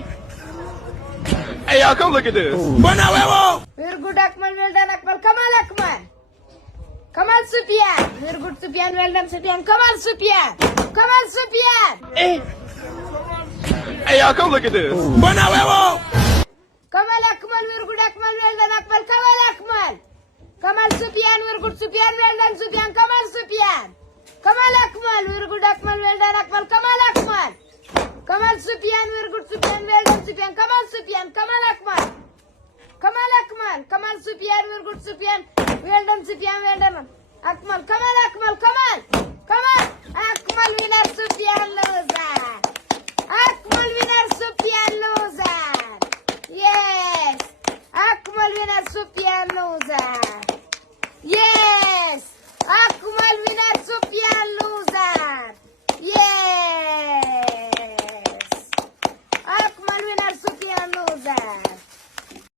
Hey, y'all, come look at this. Buena huevo! Very good, Akmal. Well done, Akmal. Kamal, Akmal. Kamal Sufyan. Very good, Sufyan. Well done, Sufyan. Kamal Sufyan. Kamal Sufyan. Hey, y'all, come look at this. Buena huevo! Kamal Akmal. Very good, Akmal. Well done, Akmal. Kamal Akmal. Kamal Sufyan. Very good, Sufyan. Well done, Sufyan. Kamal Sufyan. Kamal Akmal. Very good, Akmal. Well done, Akmal. Kamal Akmal. Kamal Sufyan. Very good, Sufyan. Well done, Sufyan. Kamal Sufyan. Kamal Akmal. Kamal Akmal. Kamal Sufyan. Very good, Sufyan. Well done, Sufyan. Well done. Akmal. Kamal Akmal. Kamal. Kamal. Akmal winner, Sufyan loser. Akmal winner, Sufyan loser. Yes. Akmal winner, Sufyan loser.